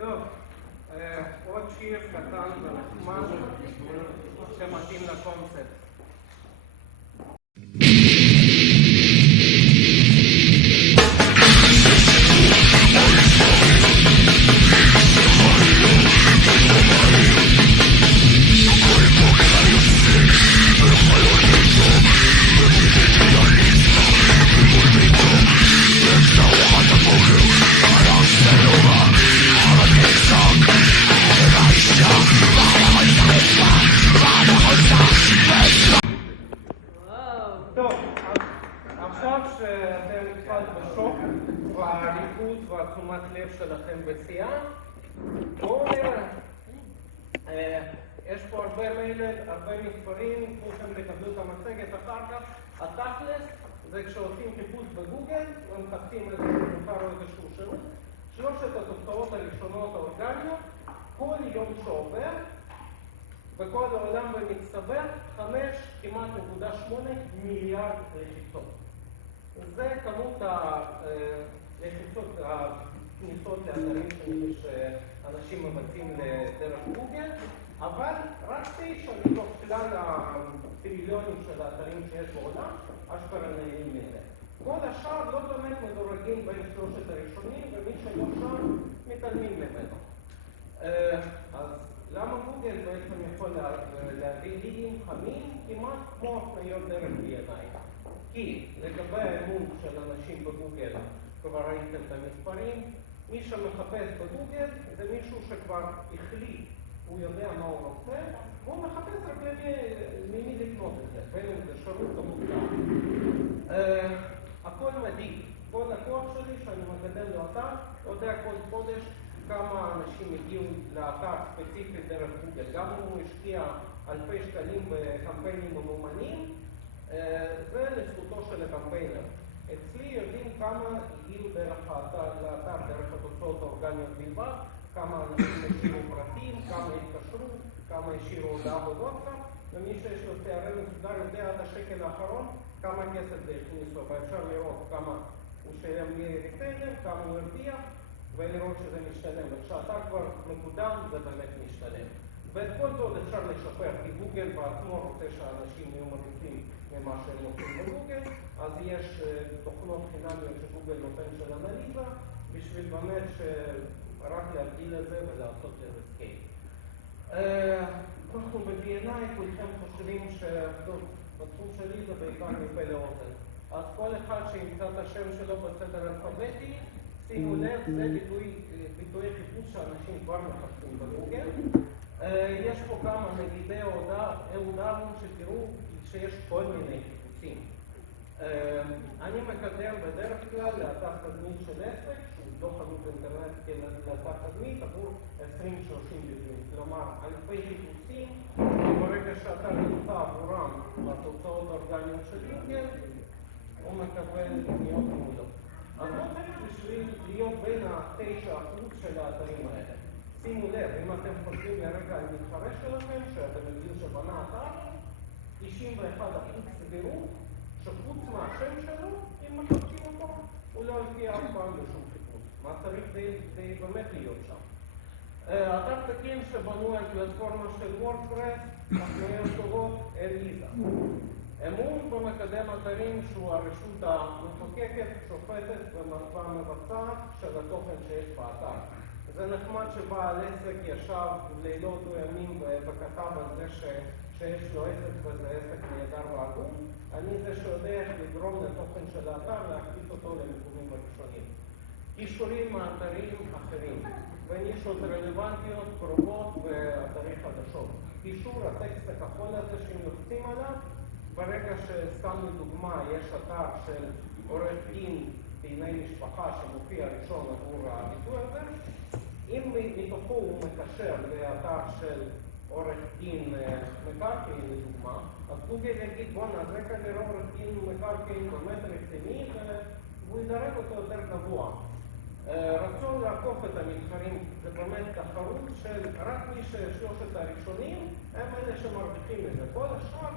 טוב, עוד שיר קטן ונחמד שמתאים לקונספט. טוב, עכשיו שאתם קצת בשוק והריכוז והתשומת לב שלכם בשיאה, בואו נראה. יש פה הרבה מיילים, הרבה מספרים, כולכם תקבלו את המצגת אחר כך. התכלס זה כשעושים חיפוש בגוגל ומחפשים איזשהו שירות, שלושת התוצאות הראשונות האורגניות, כל יום שעובר, בכל העולם במצטבר 5.8 מיליארד לחיצות. זה כמות הלחיצות, הכניסות לאתרים שאנשים מבצעים דרך גוגל, אבל רק 9 מתוך כלל הטריליונים של האתרים שיש בעולם, אשכרה נהנים מזה. כל השאר לא באמת מדורגים בין שלושת הראשונים, ומי שלא שם מתעלמים ממנו. אז למה גוגל בעצם יכול להביא לידים חמים כמעט כמו הפניות דרך בידיים? כי לגבי האמון של אנשים בגוגל, כבר ראיתם את המספרים, מי שמחפש בגוגל זה מישהו שכבר החליט, הוא יודע מה הוא רוצה, והוא מחפש רק למי לקנות את זה, בין אם זה שירות או מוצר. הכל מדהים. כל לקוח שלי שאני מגדל לו אתר, יודע כל חודש כמה אנשים הגיעו לאתר ספציפי דרך גוגל. גם אם הוא השקיע אלפי שקלים בקמפיינים ממומנים, זה לזכותו של הקמפיינר. אצלי יודעים כמה הגיעו דרך לאתר, דרך התוצאות האורגניות בלבד, כמה אנשים השאירו פרטים, כמה התקשרו, כמה השאירו הודעה בוואטסאפ, ומי שיש לו CRM מסודר יודע עד השקל האחרון כמה כסף זה הכניסו, ואפשר לראות כמה הוא שילם לריטיילר, כמה הוא הרוויח, ולראות שזה משתלם. וכשאתה כבר מקודם, זה באמת משתלם. ואת כל זאת אפשר לשפר, כי גוגל בעצמו רוצה שאנשים יהיו מרוצים ממה שהם נותנים בגוגל, אז יש תוכנות חינמיות שגוגל נותן של אנליזה, בשביל באמת רק להגדיל את זה ולעשות לזה סקייל. אנחנו ב-D&I כולכם חושבים שבתחום שלי זה בעיקר מפה לאוזן. אז כל אחד שימצא את השם שלו בסדר אלפביתי, שימו לב, זה ביטויי חיפוש שאנשים כבר מחפשים בגוגל. יש פה כמה נגידי הודעה שתראו שיש כל מיני חיפושים. אני מקדם בדרך כלל לאתר תדמית של עסק, שהוא לא חנות אינטרנט לאתר תדמית, עבור 20-30 ביטויים. כלומר, אלפי חיפושים, ברגע שאתה נמצא עבורם בתוצאות האורגניות של גוגל, הוא מקבל פניות מעולות. אז לא צריך בשביל להיות בין ה-9% של האתרים האלה. שימו לב, אם אתם חושבים לרגע על מתחרה שלכם, שאתם יודעים שבנה אתר, 91% סבירות שחוץ מהשם שלו, אם מחפשים אותו, הוא לא הופיע אף פעם בשום חיפוש. מה צריך זה באמת להיות שם? אתר תקין שבנו על פלטפורמה של וורדפרס, הפניות טובות, אליזה. אמון במקדם אתרים שהוא הרשות המחוקקת, שופטת ומבצעת של התוכן שיש באתר. זה נחמד שבעל עסק ישב לילות וימים וכתב על זה שיש לו עסק וזה עסק נהדר והגון. אני זה שיודע איך לגרום לתוכן של האתר להקפיץ אותו למקומים הראשונים. קישורים מאתרים אחרים ונישות רלוונטיות, קרובות ואתרי חדשות. קישור הטקסט הכחול הזה שהם לוחצים עליו, ברגע שסתם לדוגמה יש אתר של עורך דין בעיני משפחה שמופיע ראשון עבור הביטוי הזה, אם מתוכו הוא מקשר לאתר של עורך דין מקרקעין לדוגמה, אז גוגל יגיד בואנה, זה כנראה עורך דין מקרקעין באמת רציני והוא ידרג אותו יותר גבוה. רצון לעקוף את המתחרים זה באמת תחרות של רק מי ששלושת הראשונים הם אלה שמרוויחים מזה, כל השאר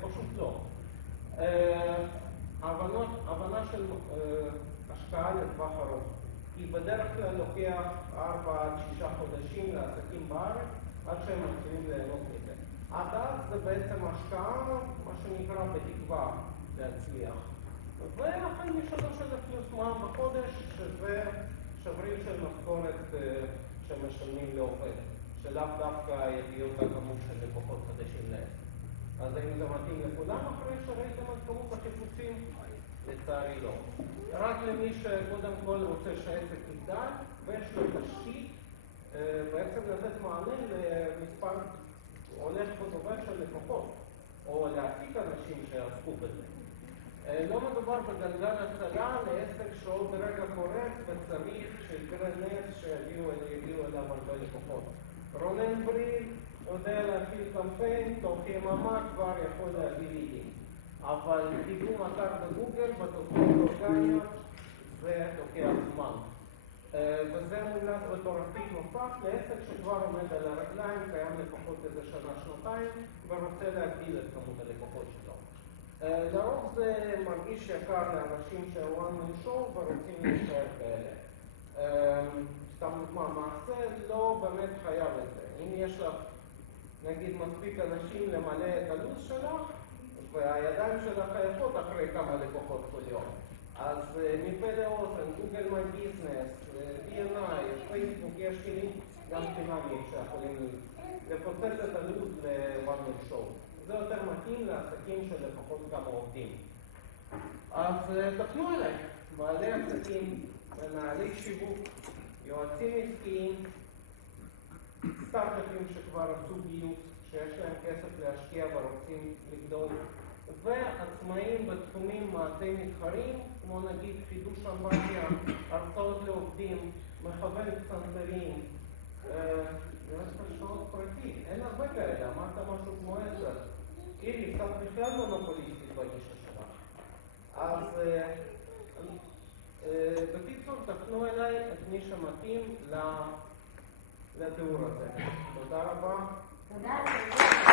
פשוט לא. הבנה של השקעה לטווח ארוך. כי בדרך כלל לוקח 4 עד 6 חודשים לעסקים בארץ עד שהם מתחילים ליהנות מזה. עד אז זה בעצם השקעה, מה שנקרא בתקווה להצליח. ולכן משלוש אלף פלוס מע"מ בחודש, שזה שבריר של משכורת שמשלמים לעובד, שלאו דווקא יביאו את הכמות של לקוחות חדשים לעסק. אז האם זה מתאים לכולם אחרי שראיתם על כמות החיפושים? לצערי לא. רק למי שקודם כל רוצה שהעסק יגדל ויש לו תשתית, בעצם לתת מענה למספר הולך וגובר של לקוחות, או להעסיק אנשים שיעסקו בזה. לא מדובר בגלגל הצלה לעסק שעוד ברגע קורס וצריך שיקרה נס שיגיעו אליו הרבה לקוחות. רונן בריל יודע להפעיל קמפיין, תוך יממה כבר יכול להביא לידים. אבל קידום אתר בגוגל בתוצאות אורגניות זה לוקח זמן. וזה מונח בתורתית נוסף לעסק שכבר עומד על הרגליים, קיים לפחות איזה שנה-שנתיים, ורוצה להגדיל את כמות הלקוחות שלו. לרוב זה מרגיש יקר לאנשים שהוואן מנשור ורוצים להישאר כאלה. סתם דוגמה, מעשה לא באמת חייב את זה. אם יש לך, נגיד, מספיק אנשים למלא את הלו"ז שלך, והידיים שלך עייפות אחרי כמה לקוחות כל יום. אז מפה לאוזן, גוגל מיי ביזנס, B&I, פייסבוק, יש כלים גם חינמיים שיכולים לפוצץ את הלו"ז ל-one man show. זה יותר מתאים לעסקים של לפחות כמה עובדים. אז תפנו אליי, בעלי עסקים, מנהלי שיווק, יועצים עסקיים, סטארט-אפים שכבר עשו גיוס, שיש להם כסף להשקיע ורוצים לגדול, ועצמאים בתחומים מעטי מתחרים, כמו נגיד חידוש אמבטיה, הרצאות לעובדים, מכוון פסנתרים, יש שעות פרטי, אין הרבה כאלה, אמרת משהו כמו 10. אירי, קצת בכלל מונופוליסטית בגישה שלך. אז בקיצור, תפנו אליי את מי שמתאים לתיאור הזה. תודה רבה. תודה.